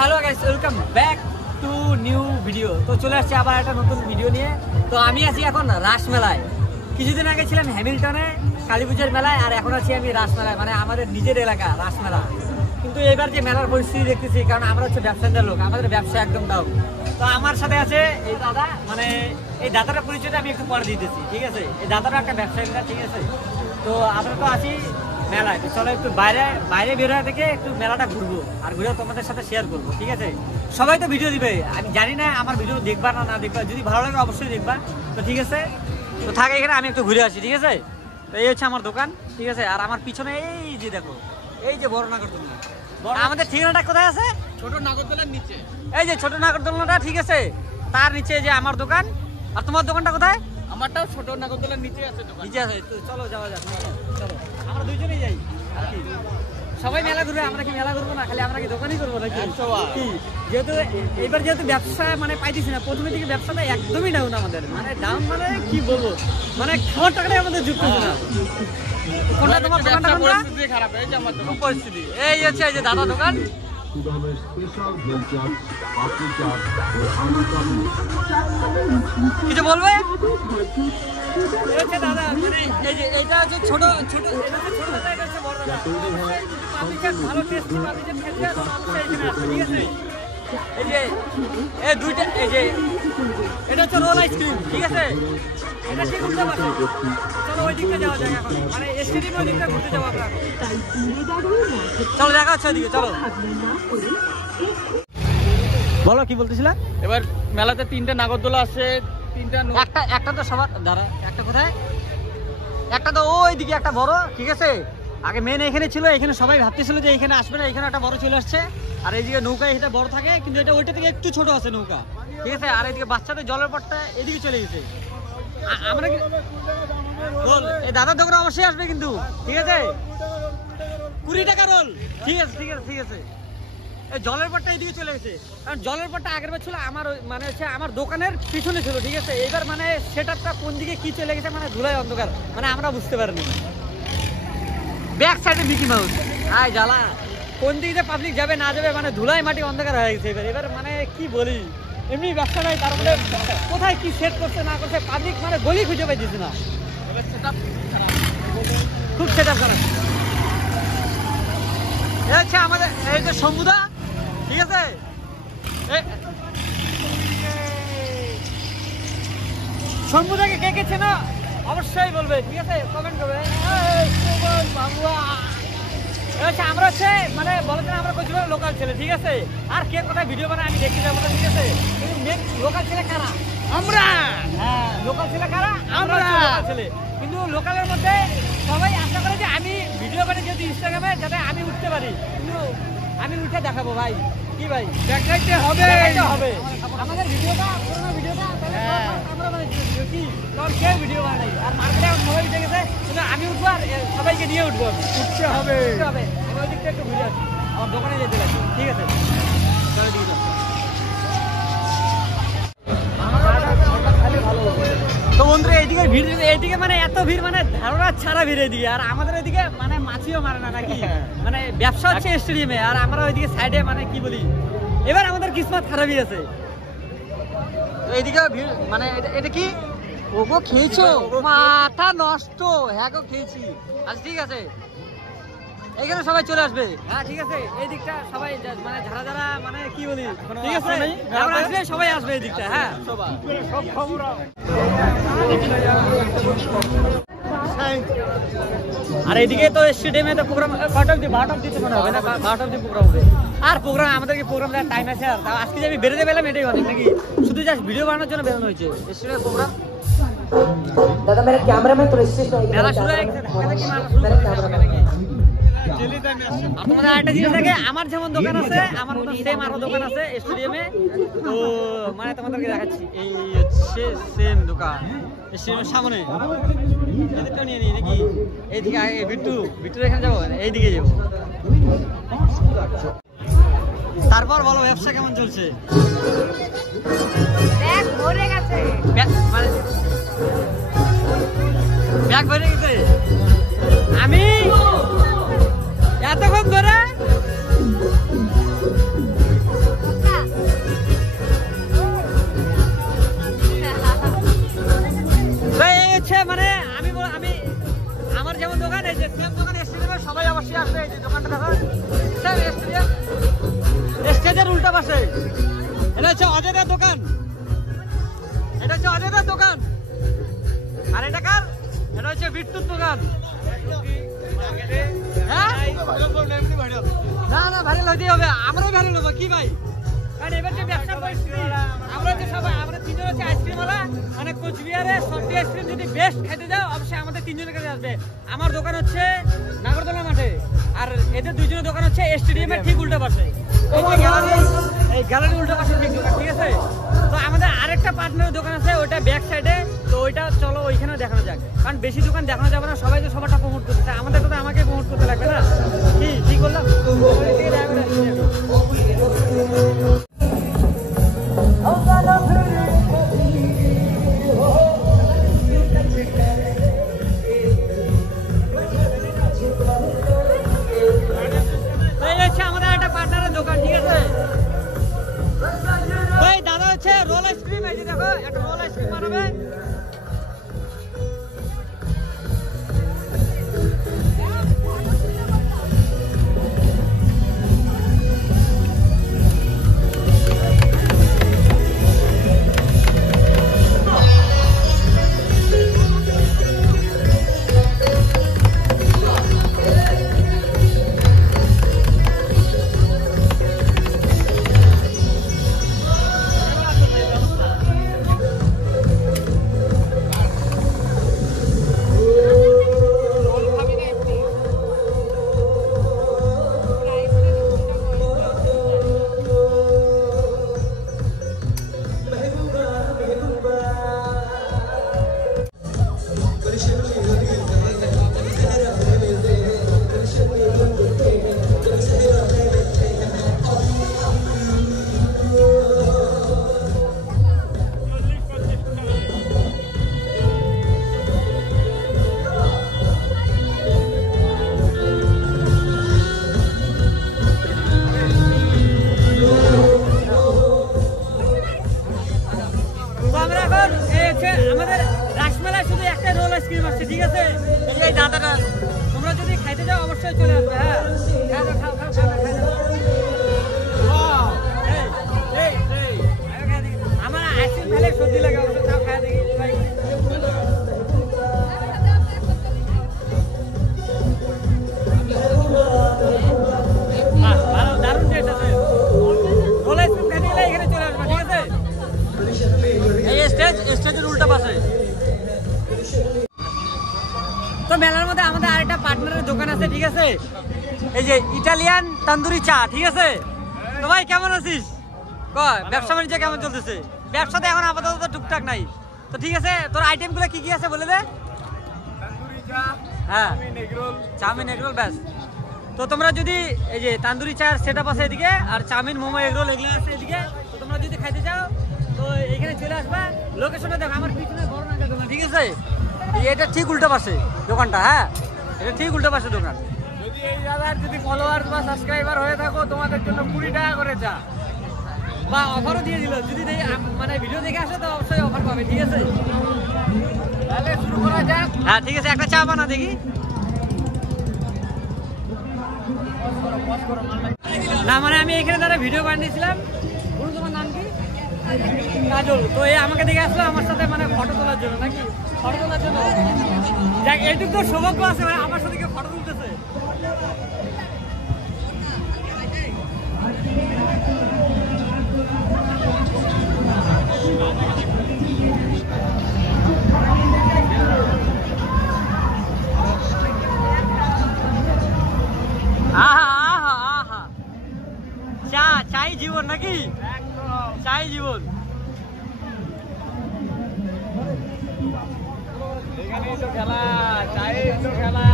Hello guys, welcome back to new video. তো চলে আসছি আবার একটা নতুন ভিডিও নিয়ে। তো আমি আছি এখন রাসমেলায়। কিছুদিন আগে ছিলাম হ্যামিল্টনে কালী পুজোর মেলায়, আর এখন আছি আমি রাসমেলায়, মানে আমাদের নিজের এলাকা রাসমেলা। কিন্তু এবার যে মেলার পরিস্থিতি দেখতেছি, কারণ আমরা হচ্ছে ব্যবসায়ীদের লোক, আমাদের ব্যবসা একদম ডাউন। তো আমার সাথে আছে এই দাদা, মানে এই দাদাটার পরিচয়টা আমি একটু পরে দিতেছি, ঠিক আছে? এই দাদাটা একটা ব্যবসায়ীরা, ঠিক আছে? তো আমরা তো আছি মেলায়, তো চলো একটু বাইরে বের হয়ে থেকে একটু মেলাটা ঘুরবো, আর ঘুরেও তোমাদের সাথে শেয়ার করবো, ঠিক আছে? সবাই তো ভিডিও দিবে, আমি জানি না আমার ভিডিও দেখবা না দেখবা, যদি ভালো লাগে অবশ্যই দেখবা। তো ঠিক আছে, তো থাকে এখানে, আমি একটু ঘুরে আসি, ঠিক আছে? তো এই হচ্ছে আমার দোকান, ঠিক আছে? আর আমার পিছনে এই যে দেখো, এই যে বড় নাগরদোলনা। আমাদের ঠিকানাটা কোথায় আছে? ছোট নাগরদোলার নিচে। এই যে ছোট নাগরদোলনাটা, ঠিক আছে? তার নিচে যে আমার দোকান। আর তোমার দোকানটা কোথায়? আমারটাও ছোট নাগরদোলার নিচে আছে দোকান। নিচে আছে, তো চলো যাওয়া যাক, চলো আমরা দুইজনেই যাই। আর কি সবাই মেলা ঘুরবে, আমরা কি মেলা ঘুরবো না? খালি আমরা কি দোকানই করবো নাকি? যেহেতু এইবার যেহেতু ব্যবসা মানে পাইতেছি না, প্রথমে থেকে ব্যবসাটা একদমই ডাউন আমাদের, মানে ডাউন মানে কি বলবো, মানে খাওয়ার টাকাটাই আমাদের যুক্ত হচ্ছে না। কোনটা তোমার দোকানটা? পরিস্থিতি খারাপ, এই যে আমার দোকান পরিস্থিতি এই হচ্ছে, এই যে দাদা দোকান। কিছু বলবে? দাদা এই যে এইটা হচ্ছে ছোট ছোট, এটা হচ্ছে বড় দাদা। ভালো টেস্ট, ঠিক আছে? এই যে এই দুইটা, এই যে এটা হচ্ছে রোল আইসক্রিম, ঠিক আছে? এটা ঠিক ঘুরতে পারছে। চলো ওই দিকটা যাওয়া যায় এখন, মানে স্টেডিয়াম ওই দিকটা ঘুরতে যাবো আমরা। চলো দেখা হচ্ছে ওইদিকে, চলো। বলো কি বলতেছিলা? এবার মেলাতে তিনটা নাগরদোলা আছে, একটা তো সবার দাঁড়া, একটা কোথায়? একটা তো ওই দিকে একটা বড়, ঠিক আছে? আগে মেন এখানে ছিল, এখানে সবাই ভাবতেছিল যে এখানে আসবে না, এখানে একটা বড় চলে আসছে। আর এইদিকে নৌকা এটা বড় থাকে, কিন্তু এটা ওইটা থেকে একটু ছোট আছে নৌকা, ঠিক আছে? আর এইদিকে বাচ্চাদের জলের পটটা এদিকে চলে গেছে। আমরা এই দাদার দোকানে অবশ্যই আসবে কিন্তু, ঠিক আছে? 20 টাকা রোল, ঠিক আছে ঠিক আছে ঠিক আছে। এই জলের পটটা এদিকে চলে গেছে, কারণ জলের পটটা আগের বার ছিল আমার, মানে হচ্ছে আমার দোকানের পিছনে ছিল, ঠিক আছে? এবার মানে সেটআপটা কোন দিকে কি চলে গেছে, মানে ধুলাই অন্ধকার, মানে আমরা বুঝতে পারিনি। ব্যাক সাইডে মিকি মাউস, আয় জ্বালা, কোন দিকে পাবলিক যাবে না যাবে, মানে ধুলাই মাটি অন্ধকার হয়ে গেছে। এবার মানে কি বলি, এমনি ব্যবসা নাই, তার মধ্যে কোথায় কি সেট করছে না করছে, পাবলিক মানে গলি খুঁজে পাইতেছে না, খুব সেটআপ খারাপ। এই হচ্ছে আমাদের এই যে সমুদা, ঠিক আছে? সমুদাকে কে কে চেনো অবশ্যই বলবে, ঠিক আছে? কমেন্ট করবে। আমরা হচ্ছে মানে বলেছেন আমরা কোচবিহার লোকাল ছেলে, ঠিক আছে? আর কে কোথায় ভিডিও বানায় আমি দেখতে যাবো, ঠিক আছে? লোকাল ছেলে কারা? আমরা। হ্যাঁ, লোকাল ছেলে কারা? আমরা লোকাল ছেলে। কিন্তু লোকালের মধ্যে সবাই আশা করে যে আমি ভিডিও বানাই যেহেতু ইনস্টাগ্রামে, যাতে আমি উঠতে পারি, কিন্তু আমি উঠে দেখাবো ভাই। কি ভাই? দেখাইতে হবে, হবে আমাদের ভিডিওটা, পুরোনো ভিডিওটা আমরা মানে কি কারণ কেউ ভিডিও বানাই, আর মার্কেটে এখন সবাই উঠে গেছে, কিন্তু আমি উঠবো আর সবাইকে নিয়ে উঠবো, আমি উঠতে হবে। আমি ওই দিকটা একটু ঘুরে আসি, আমার দোকানে যেতে লাগবে, ঠিক আছে? তো বন্ধুরা এইদিকে ভিড়, এইদিকে মানে এত ভিড়, মানে ধারণা ছাড়া ভিড় এইদিকে। আর আমাদের এদিকে মানে মাছিও মারে না নাকি, মানে ব্যবসা হচ্ছে স্টেডিয়ামে, আর আমরা ওইদিকে সাইডে, মানে কি বলি, এবার আমাদের কিসমত খারাপই আছে। তো এইদিকে ভিড়, মানে এটা কি ওগো খেয়েছো? মাথা নষ্ট, হ্যাঁ গো খেয়েছি। আচ্ছা ঠিক আছে, এইখানে সবাই চলে আসবে, হ্যাঁ ঠিক আছে? এই দিকটা সবাই মানে যারা যারা মানে কি বলি, ঠিক আছে? যারা আসবে সবাই আসবে এই দিকটা, হ্যাঁ সব খবর। আর এইদিকে তো স্টেডিয়ামে তো প্রোগ্রাম 12টা অব্দি মনে হবে না, 12টা অব্দি প্রোগ্রাম হবে। আর প্রোগ্রাম আমাদেরকে প্রোগ্রাম দেওয়ার টাইম আছে, আর আজকে যে আমি বেরোতে পেলাম এটাই অনেক, নাকি শুধু জাস্ট ভিডিও বানানোর জন্য বেরোনো হয়েছে স্টেডিয়ামের প্রোগ্রাম। दादा मेरा कैमरामैन तो रजिस्ट्रेशन মেলা শুরু হয়ে গেছে, আর তোমাদের আরেকটা জিনিস থাকে, আমার যেমন দোকান আছে, আমার মতো সেম আরো দোকান আছে স্টেডিয়ামে। তো মানে তোমাদেরকে দেখাচ্ছি, এই হচ্ছে সেম দোকান স্টেডিয়ামের সামনে। এদিকটা নিয়ে নিই নাকি? এইদিকে আগে বিট্টুর এখানে যাবো, এইদিকে যাবো। তারপর বলো ব্যবসা কেমন চলছে? ব্যাগ ভরে গেছে, মানে ব্যাগ ভরে গেছে। আমি এতক্ষণ ধরে পাশে। এটা হচ্ছে অজয়দার দোকান, এটা হচ্ছে অজয়দার দোকান। আর এটা কার? এটা হচ্ছে বিট্টুর দোকান। হ্যাঁ? না না ভাইরাল হইতেই হবে, আমরাও ভাইরাল হবো কি ভাই, কারণ এবার যে ব্যবসার পরিস্থিতি, আমরা যে সবাই আমরা তিনজন হচ্ছে আইসক্রিমওয়ালা, মানে কোচবিহারে সফটি আইসক্রিম যদি বেস্ট খাইতে যাও অবশ্যই আমাদের তিনজনের কাছে আসবে। আমার দোকান হচ্ছে নাগরদোলা মাঠে, আর এদের দুইজনের দোকান হচ্ছে স্টেডিয়ামের ঠিক উল্টো পাশে, এই গ্যালারি উল্টো পাশে ঠিক দোকান, ঠিক আছে? তো আমাদের আরেকটা পার্টনারের দোকান আছে, ওইটা ব্যাক সাইডে, তো ওইটা চলো ওইখানে দেখানো যাক, কারণ বেশি দোকান দেখানো যাবে না, সবাই তো সবারটা প্রমোট করতেছে, আমাদের কথা আমাকে প্রমোট করতে লাগবে না, কি ঠিক বললাম? এই হচ্ছে আমাদের একটা পার্টনারের দোকান, ঠিক আছে? ওই দাদা হচ্ছে রোল আইসক্রিম, এই যে দেখো একটা রোল আইসক্রিম বানাবে। আমাদের রাসমেলায় শুধু একটা রোল আইসক্রিম আসছে, ঠিক আছে? এই দাদাটা তোমরা যদি খাইতে যাও অবশ্যই চলে আসবে। হ্যাঁ, খাও খাও খাও খাও। আমার আইসক্রিম খেলে সর্দি লাগে, অবশ্য খাও, খাই দেখি। ভালো, দারুণ টেস্ট আছে। রোল আইসক্রিম খাইতে গেলে এখানে চলে আসবে, ঠিক আছে? এই স্টেজের উল্টা পাশে। তো মেলার মধ্যে আমাদের আরেকটা পার্টনারের দোকান আছে, ঠিক আছে? এই যে ইটালিয়ান তন্দুরি চা, ঠিক আছে? তো ভাই কেমন আছিস? কয় ব্যবসা বাণিজ্য কেমন চলতেছে? ব্যবসাতে এখন আপাতত টুকটাক নাই, তো ঠিক আছে? তোর আইটেম গুলো কি কি আছে বলে দে। হ্যাঁ, চাউমিন এগরোল, ব্যাস। তো তোমরা যদি এই যে তান্দুরি চার সেটআপ আছে এদিকে, আর চাউমিন মোমো এগরোল এগুলো আছে এদিকে, তো তোমরা যদি খাইতে চাও তো এখানে চলে আসবা। লোকেশনটা দেখো আমার পিছনে বড় নাকা দোকান, ঠিক আছে? এটা ঠিক উল্টো পাশে দোকানটা। হ্যাঁ, এটা ঠিক উল্টো পাশে দোকান। যদি এই দাদার যদি ফলোয়ার বা সাবস্ক্রাইবার হয়ে থাকো, তোমাদের জন্য 20 টাকা করে চা বা অফারও দিয়ে দিল, যদি মানে ভিডিও দেখে আসো তো অবশ্যই অফার পাবে, ঠিক আছে? তাহলে শুরু করা যাক। হ্যাঁ ঠিক আছে, একটা চা বানা দেখি। না মানে আমি এখানে তারা ভিডিও বানিয়েছিলাম, তোমার নাম কি? কাজল। তো এই আমাকে দেখে আসলো আমার সাথে মানে ফটো তোলার জন্য, নাকি ফটো তোলার জন্য। যাক, এইটুকু তো সৌভাগ্য আছে মানে আমার সাথে কেউ ফটো তুলতেছে। আহা আহা আহা, চা চাই জীবন, নাকি? চাই জীবন। এখানেই তো খেলা, চায়ের তো খেলা।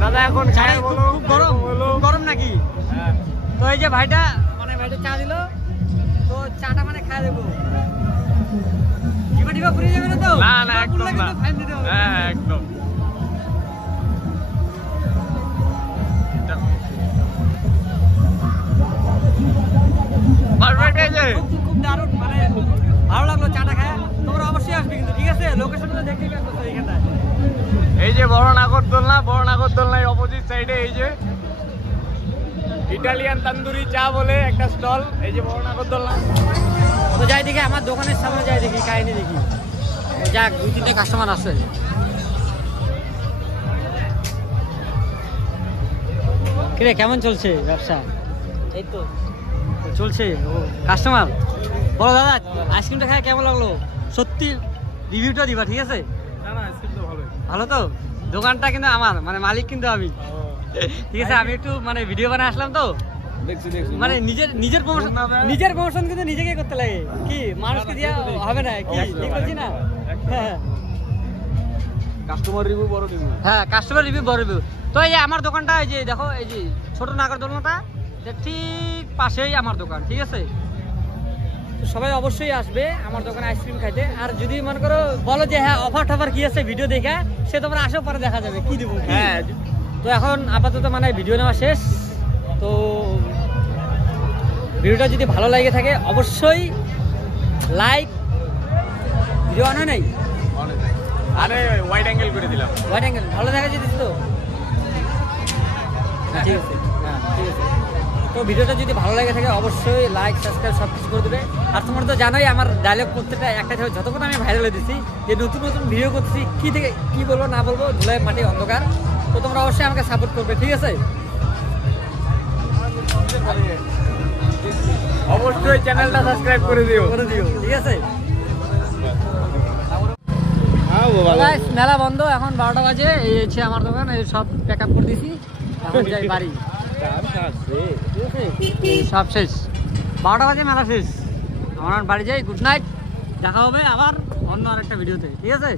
দাদা এখন চাই খুব গরম, গরম নাকি? তো এই যে ভাইটা মানে ভাইটা চা দিল, তো চাটা মানে খাই দেবো। ডিবা ডিবা পুড়ে যাবে না তো? না না ডিবা একদম পুড়লে না। কিন্তু ফাইন দিতে হবে। হ্যাঁ একদম। পারফেক্ট এই যে খুব খুব দারুণ, মানে ভালো লাগলো চাটা খায়। তোমরা অবশ্যই আসবে কিন্তু, ঠিক আছে? লোকেশনটা দেখতেই পাচ্ছ এইখানটায়। এই যে বড় নাগরদোলনার অপোজিট সাইডে এই যে ইটালিয়ান তন্দুরি চা বলে একটা স্টল, এই যে বড় নাগরদোলনা। তো যাই দেখি, আমার দোকানের সামনে যাই দেখি, কাহিনী দেখি। যাক, 2-3টে কাস্টমার আছে। কিরে, কেমন চলছে ব্যবসা? এই তো চলছে। ও কাস্টমার বলো দাদা, আইসক্রিমটা খায় কেমন লাগলো? সত্যি রিভিউটা দিবা, ঠিক আছে? না না আইসক্রিম তো ভালোই। ভালো তো? দোকানটা কিন্তু আমার, মানে মালিক কিন্তু আমি, ঠিক আছে? আমি একটু মানে ভিডিও বানায় আসলাম তো, দেখছি মানে নিজের প্রমোশন কিন্তু নিজেকে করতে লাগে। কি মানুষকে দিয়া হবে না? কি ঠিক বলছি না? হ্যাঁ কাস্টমার রিভিউ বড় রিভিউ। হ্যাঁ, কাস্টমার রিভিউ বড় রিভিউ। তো এই যে আমার দোকানটা, এই যে দেখো, এই যে ছোট নাগরদোলনাটা ঠিক পাশেই আমার দোকান, ঠিক আছে? তো সবাই অবশ্যই আসবে আমার দোকানে আইসক্রিম খাইতে। আর যদি মনে করো বলো যে হ্যাঁ অফার টফার কি আছে ভিডিও দেখে, সে তোমরা আসো, পরে দেখা যাবে কি দেবো। হ্যাঁ তো এখন আপাতত মানে ভিডিও নেওয়া শেষ। তো ভিডিওটা যদি ভালো লাগে থাকে অবশ্যই লাইক, ভিডিও অন হয় নাই, আরে ওয়াইড অ্যাঙ্গেল করে দিলাম। হোয়াইট অ্যাঙ্গেল ভালো দেখা যেতিস তো? হ্যাঁ, ঠিক আছে, হ্যাঁ ঠিক আছে। তো ভিডিওটা যদি ভালো লাগে থাকে অবশ্যই লাইক, সাবস্ক্রাইব সব কিছু করে দেবে। আর তোমরা তো জানোই আমার ডায়লগ প্রত্যেকটা একটা যতক্ষণ আমি ভাইরাল দিচ্ছি, যে নতুন নতুন ভিডিও করছি, কি থেকে কি বলবো না বলবো, ধুলায় মাটি অন্ধকার। তো তোমরা অবশ্যই আমাকে সাপোর্ট করবে, ঠিক আছে? অবশ্যই চ্যানেলটা সাবস্ক্রাইব করে দিও। ঠিক আছে? Guys, মেলা বন্ধ, এখন 12টা বাজে। এই হচ্ছে আমার দোকান, এই সব প্যাক আপ করে দিছি, এখন যাই বাড়ি। ঠিক আছে? এই সব শেষ, 12টা বাজে, মেলা শেষ। আমার বাড়ি যাই। গুড নাইট, দেখা হবে আবার অন্য আরেকটা ভিডিওতে, ঠিক আছে?